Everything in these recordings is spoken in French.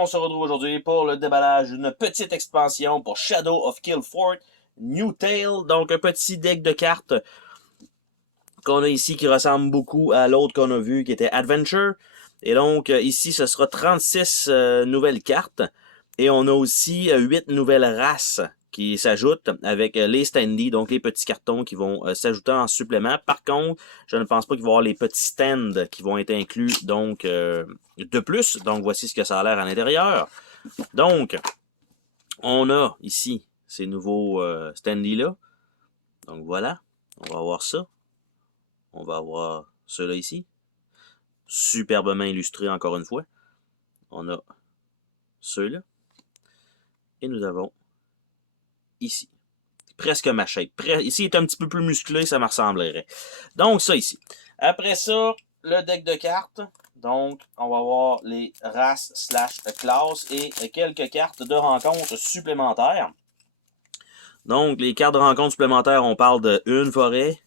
On se retrouve aujourd'hui pour le déballage d'une petite expansion pour Shadow of Killfort New Tale. Donc un petit deck de cartes qu'on a ici qui ressemble beaucoup à l'autre qu'on a vu qui était Adventure. Et donc ici ce sera 36 nouvelles cartes. Et on a aussi 8 nouvelles races qui s'ajoutent avec les standees, donc les petits cartons qui vont s'ajouter en supplément. Par contre, je ne pense pas qu'il va y avoir les petits stands qui vont être inclus donc de plus. Donc voici ce que ça a l'air à l'intérieur. Donc, on a ici ces nouveaux standees-là. Donc voilà, on va avoir ça. On va avoir ceux-là ici. Superbement illustrés encore une fois. On a ceux-là. Et nous avons ici. Presque ma shape. Ici, il est un petit peu plus musclé, ça me ressemblerait. Donc, ça ici. Après ça, le deck de cartes. Donc, on va avoir les races / classes et quelques cartes de rencontres supplémentaires. Donc, les cartes de rencontres supplémentaires, on parle de une forêt.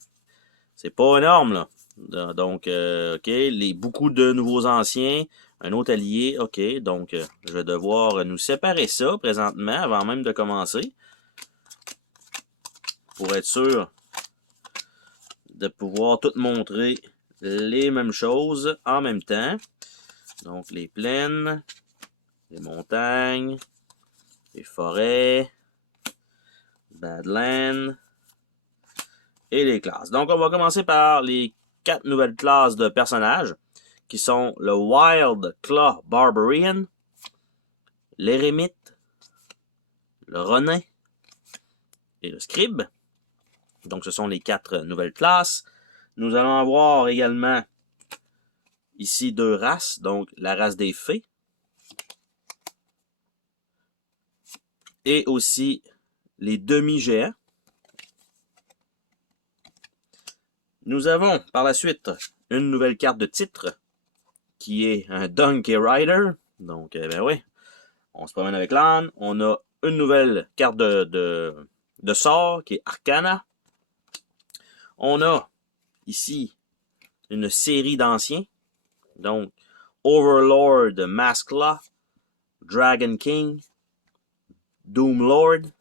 C'est pas énorme, là. Donc, OK, beaucoup de nouveaux anciens. Un autre allié, OK. Donc, je vais devoir nous séparer ça présentement avant même de commencer. Pour être sûr de pouvoir tout montrer les mêmes choses en même temps. Donc, les plaines, les montagnes, les forêts, Badlands et les classes. Donc, on va commencer par les 4 nouvelles classes de personnages qui sont le Wild Claw Barbarian, l'Érémite, le Ronin et le Scribe. Donc, ce sont les 4 nouvelles classes. Nous allons avoir également ici 2 races. Donc, la race des fées. Et aussi les demi-géants. Nous avons par la suite une nouvelle carte de titre qui est un Donkey Rider. Donc, ben oui, on se promène avec l'âne. On a une nouvelle carte de sort qui est Arcana. On a ici une série d'anciens. Donc, Overlord Maskla, Dragon King, Doom Lord,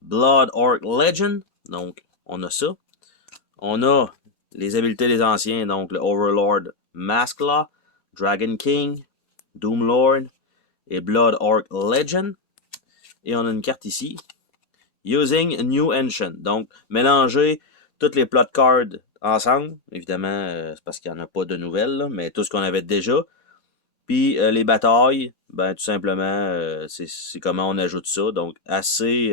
Blood Orc Legend. Donc, on a ça. On a les habiletés des anciens. Donc, le Overlord Maskla, Dragon King, Doom Lord et Blood Orc Legend. Et on a une carte ici. Using a New Ancient. Donc, mélanger toutes les plot cards ensemble. Évidemment, c'est parce qu'il n'y en a pas de nouvelles, là, mais tout ce qu'on avait déjà. Puis les batailles, ben tout simplement, c'est comment on ajoute ça. Donc, assez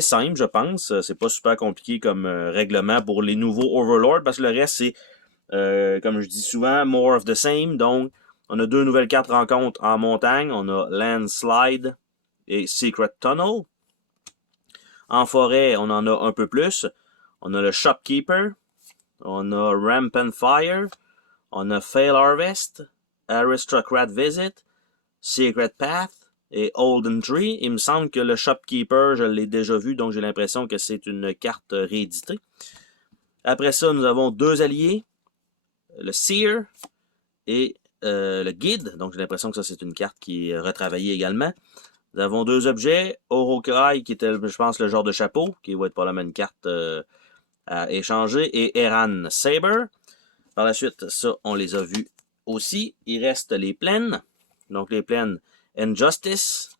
simple, je pense. C'est pas super compliqué comme règlement pour les nouveaux Overlords, parce que le reste, c'est, comme je dis souvent, more of the same. Donc, on a 2 nouvelles cartes rencontres en montagne. On a Landslide et Secret Tunnel. En forêt, on en a un peu plus. On a le Shopkeeper. On a Rampant Fire. On a Fail Harvest. Aristocrat Visit. Secret Path. Et Olden Tree. Il me semble que le Shopkeeper, je l'ai déjà vu, donc j'ai l'impression que c'est une carte rééditée. Après ça, nous avons 2 alliés. Le Seer et le Guide. Donc j'ai l'impression que ça, c'est une carte qui est retravaillée également. Nous avons 2 objets. Orokai, qui était, je pense, le genre de chapeau, qui va être probablement une carte à échanger. Et Eran Saber. Par la suite, ça, on les a vus aussi. Il reste les plaines. Donc les plaines Injustice,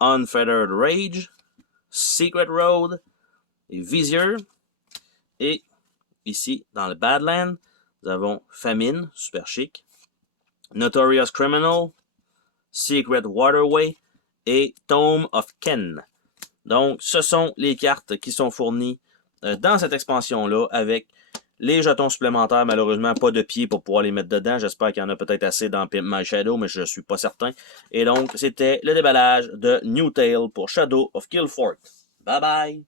Unfettered Rage, Secret Road et Vizier. Et ici, dans le Badland, nous avons Famine, super chic, Notorious Criminal, Secret Waterway et Tome of Ken. Donc, ce sont les cartes qui sont fournies dans cette expansion-là avec les jetons supplémentaires. Malheureusement, pas de pied pour pouvoir les mettre dedans. J'espère qu'il y en a peut-être assez dans Pimp My Shadow, mais je ne suis pas certain. Et donc, c'était le déballage de New Tale pour Shadow of Killfort. Bye bye!